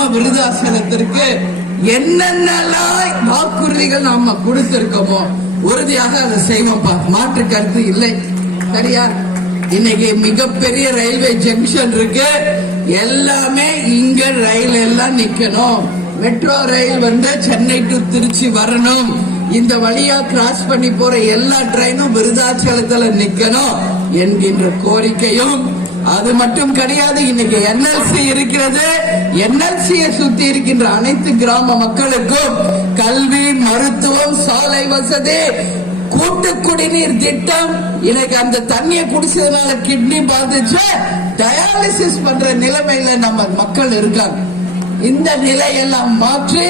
நம்ம விருதாசலத்திற்கு என்னென்னலாம் வாக்குறுதிகள் நாம கொடுத்திருக்கோமோ உறுதியாக அதை செய்வோம்ப்பா, மாற்று கருத்து இல்லை. சரியா? இன்னைக்கு மிகப்பெரிய ரயில்வே ஜங்ஷன் இருக்கு, எல்லாமே இங்க ரயில் எல்லாம் நிக்கணும். Metro rail Chennai to Trichy வரணும். இந்த வழியா கிராஸ் பண்ணி போற எல்லா ட்ரெயினும் விருதாச்சலத்துல நிக்கணும் என்கின்ற கோரிக்கையும், அது மட்டும் கிடையாது. இன்னைக்கு என்எல்சி இருக்கிறது, என்எல்சியை சுத்தி இருக்கின்ற அனைத்து கிராம மக்களுக்கும் கல்வி, மருத்துவம், சாலை வசதி, கூட்டு குடிநீர் திட்டம். இன்னைக்கு அந்த தண்ணியை குடிச்சதுனால கிட்னி பாதிச்சு டயாலிசிஸ் பண்ற நிலைமையில நம்ம மக்கள் இருக்காங்க. இந்த நிலையெல்லாம் மாற்றி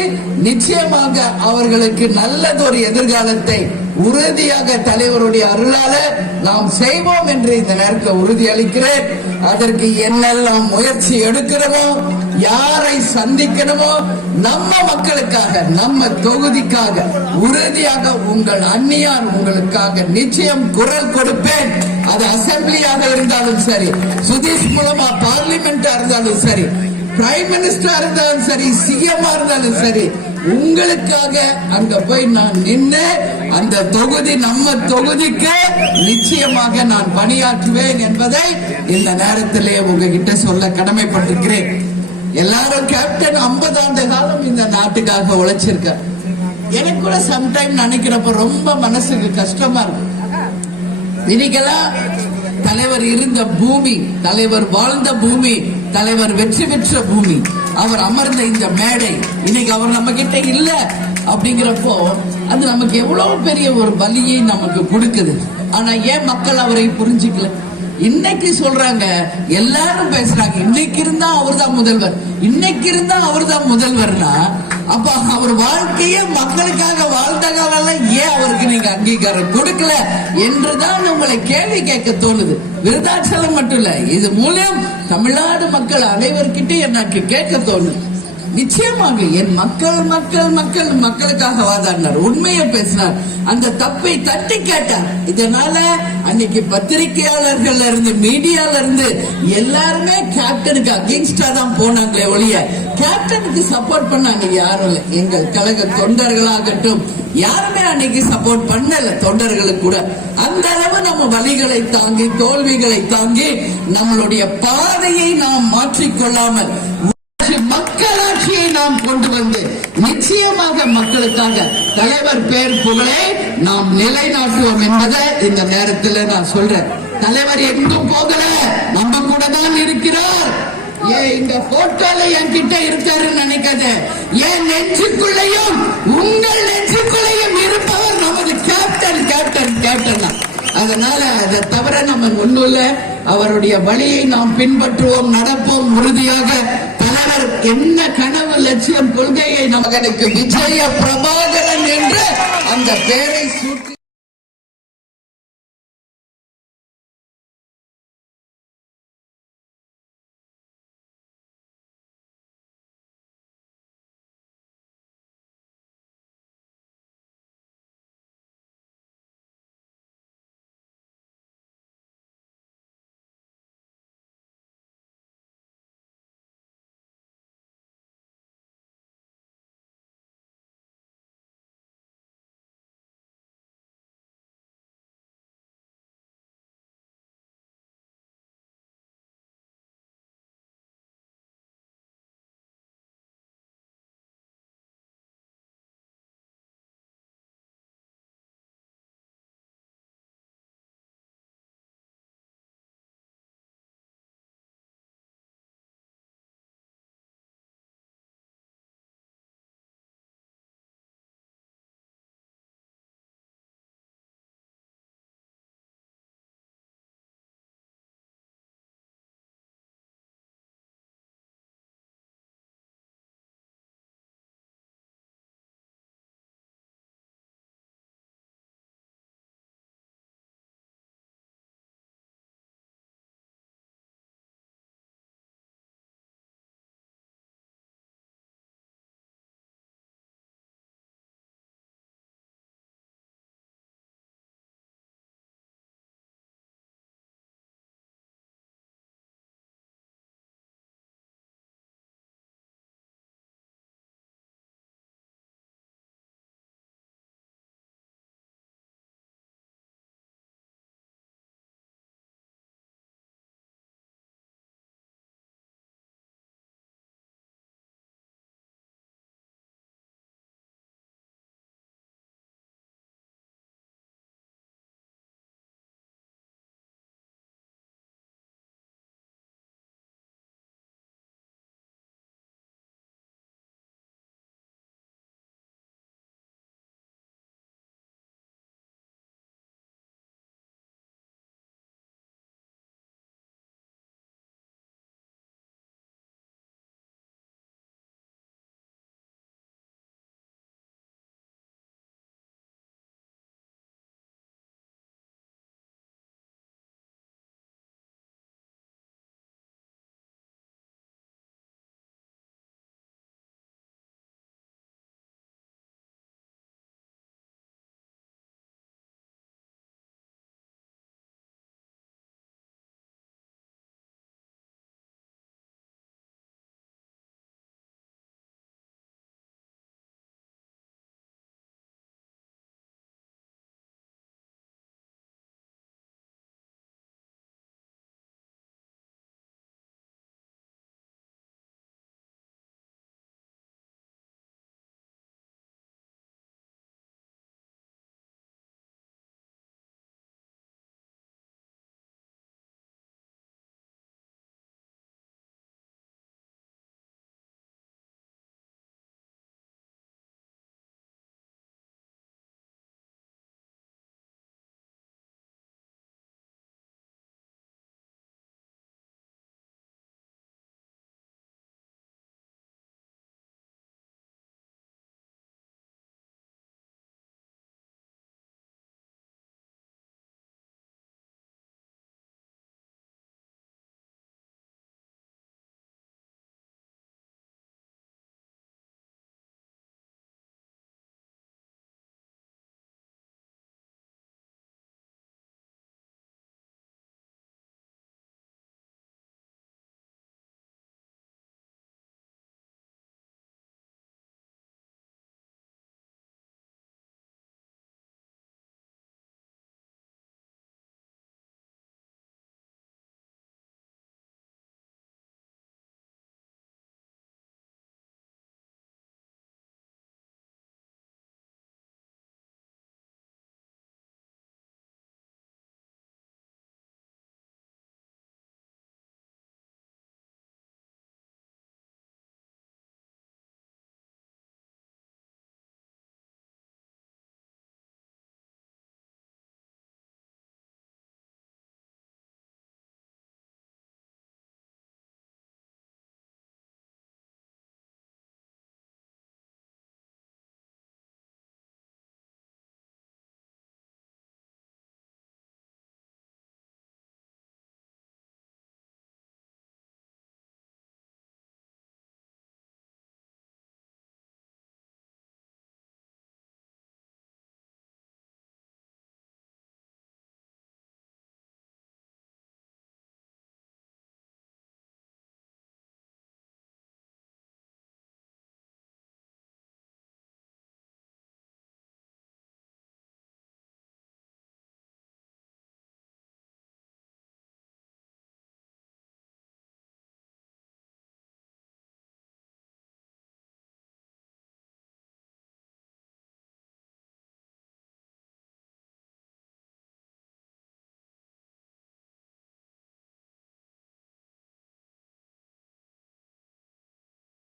நிச்சயமாக அவர்களுக்கு நல்லதொரு எதிர்காலத்தை உறுதியாக தலைவருடைய அருளால நாம் செய்வோம் என்று இந்த நேரத்தில் உறுதி அளிக்கிறேன். அதற்கு என்னெல்லாம் முயற்சி எடுக்கிறோமோ, யாரை சந்திக்கணுமோ, நம்ம மக்களுக்காக, நம்ம தொகுதிக்காக உறுதியாக உங்கள் அந்நியார் உங்களுக்காக நிச்சயம் குரல் கொடுப்பேன். அது அசம்பிளியாக இருந்தாலும் சரி, சுதீஷ் மூலமா பார்லிமெண்டா இருந்தாலும் சரி, பிரைம் மினிஸ்டரா இருந்தாலும் சரி, சிஎம் இருந்தாலும் சரி, உங்களுக்காக அங்க போய் நான் நின்று அந்த தொகுதி நம்ம தொகுதிக்கு நிச்சயமாக நான் பணியாற்றுவேன் என்பதை இந்த நேரத்திலே உங்ககிட்ட சொல்ல கடமைப்பட்டிருக்கிறேன். எல்லாரும் கேப்டன் 50 ஆண்டு காலம் இந்த நாட்டுக்காக உழைச்சிருக்க. எனக்கு கூட சம்டைம் நினைக்கிறப்ப ரொம்ப மனசுக்கு கஷ்டமா இருக்கு. இன்னைக்கெல்லாம் தலைவர் இருந்த பூமி, தலைவர் வாழ்ந்த பூமி, தலைவர் வெற்றி பெற்ற பூமி, அவர் அமர்ந்த இந்த மேடை இன்னைக்கு அவர் நம்ம கிட்ட இல்ல அப்படிங்கிறப்போ அது நமக்கு எவ்வளவு பெரிய ஒரு வலியை நமக்கு கொடுக்குது. ஆனா ஏன் மக்கள் அவரை புரிஞ்சுக்கல? இன்னைக்கு சொல்றாங்க, எல்லாரும் பேசுறாங்க, இன்னைக்கு இருந்தா அவர் தான் முதல்வர், இன்னைக்கு இருந்தா அவர் தான் முதல்வர்னா அப்ப அவர் வாழ்க்கையே மக்களுக்காக வாழ்ந்த காலம் ஏன் அவருக்கு நீங்க அங்கீகாரம் கொடுக்கல என்றுதான் உங்களை கேள்வி கேட்க தோணுது. விருதாச்சலம் மட்டும் இல்ல, இது மூலம் தமிழ்நாடு மக்கள் அனைவர்கிட்ட எனக்கு கேட்க தோணுது. நிச்சயமாக என் மக்கள் மக்கள் மக்கள் மக்களுக்காக வாதாடினார், உண்மையை பேசினார், அந்த தப்பை தட்டி கேட்டார். இதனால அன்னைக்கு பத்திரிகையாளர்கள் இருந்து, மீடியால இருந்து எல்லாருமே கேப்டனுக்கு அகெயின்ஸ்டா தான் போனாங்களே ஒழிய கேப்டனுக்கு சப்போர்ட் பண்ணாங்க யாரும் இல்லை. எங்கள் கழக தொண்டர்களாகட்டும் யாருமே அன்னைக்கு சப்போர்ட் பண்ணல. தொண்டர்களுக்கு கூட அந்த அளவு நம்ம வலிகளை தாங்கி, தோல்விகளை தாங்கி நம்மளுடைய பாதையை நாம் மாற்றிக்கொள்ளாமல் மக்களாட்சியை நாம் கொண்டு வந்து நிச்சயமாக மக்களுக்காக தலைவர் பேர் புகழை நாம் நிலைநாட்டுவோம் என்பதை இந்த நேரத்தில் நான் சொல்றேன். தலைவர் எங்கும் போகல, நம்ம கூட தான் இருக்கிறார். ஏன் இந்த போட்டோல என்கிட்ட இருக்காருன்னு நினைக்காத, என் நெஞ்சுக்குள்ளையும் உங்கள் நெஞ்சுக்குள்ளையும் இருப்பவர் நமது கேப்டன் கேப்டன் கேப்டன் தான். அதனால அதை தவிர நம்ம ஒண்ணுல அவருடைய வழியை நாம் பின்பற்றுவோம், நடப்போம் உறுதியாக. தலைவர் என்ன கனவு, லட்சியம், கொள்கையை நமக்கு விஜய பிரபாகரன் என்று அந்த பெயரை சூட்ட